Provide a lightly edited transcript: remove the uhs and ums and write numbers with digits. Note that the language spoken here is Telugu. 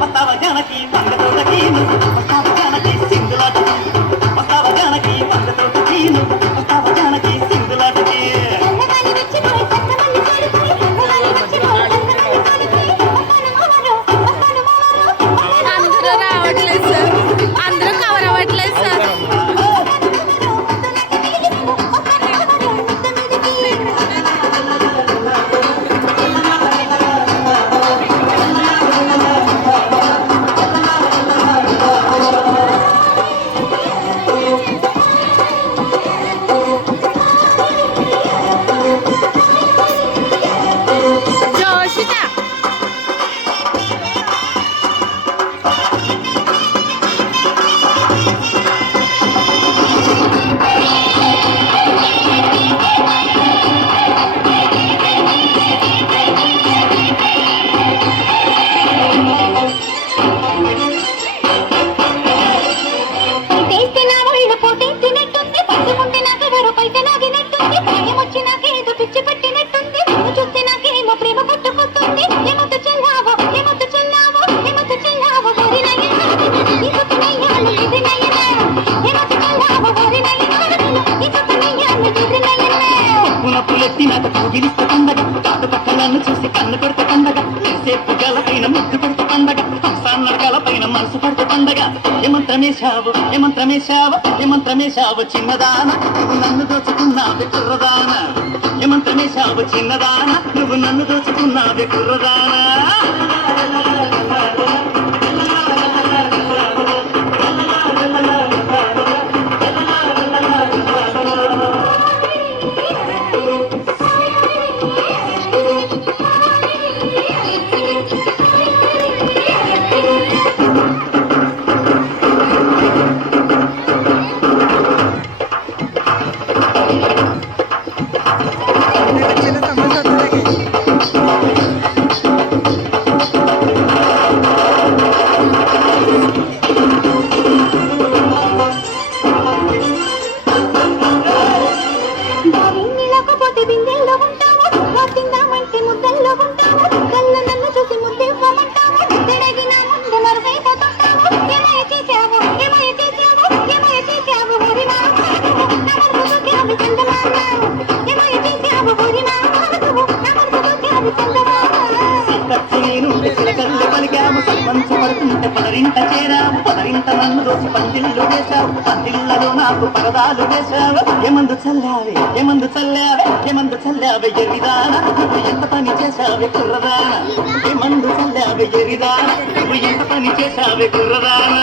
వస్తావ జానకి పంగ తోటకి వస్తావ జానకి సింధులాటకి వస్తావ జానకి పంగ తోటకి వస్తావ జానకి సింధులాటకి అందరూ రావట్లేదు సార్, అందరూ కవర్ అవ్వట్లేదు సార్. జోషిత పులెత్తినాక పూగిలిస్తే పండగ కాటు పక్క నన్ను చూసి కన్ను కొడితే పండగ సేపు గల పైన ముద్దు పెడితే పండగ హంసాన్నగల పైన మనసు పడితే పండగ ఏమంత్రమేశావు ఏమంత్రమేశావు ఏమంత్రమేశావు చిన్నదాన నువ్వు నన్ను దోచుకున్నావే కుర్రదాన ఏమంత్రమేశావు చిన్నదాన నువ్వు నన్ను దోచుకున్నావే కుర్రదాన పదరింట చేరావు పదరింట నన్ను దోసి పందిళ్ళు వేశావు పందిళ్ళలో నాకు పరదాలు వేశావు ఏమందు చల్లావే ఏమందు చల్లావే ఏమందు చల్లావే ఎరిదాన నువ్వు ఎంత పని చేశావే కుర్రదాన ఏమందు చల్లావే ఎరిదాన నువ్వు ఎంత పని చేశావే కుర్రదాన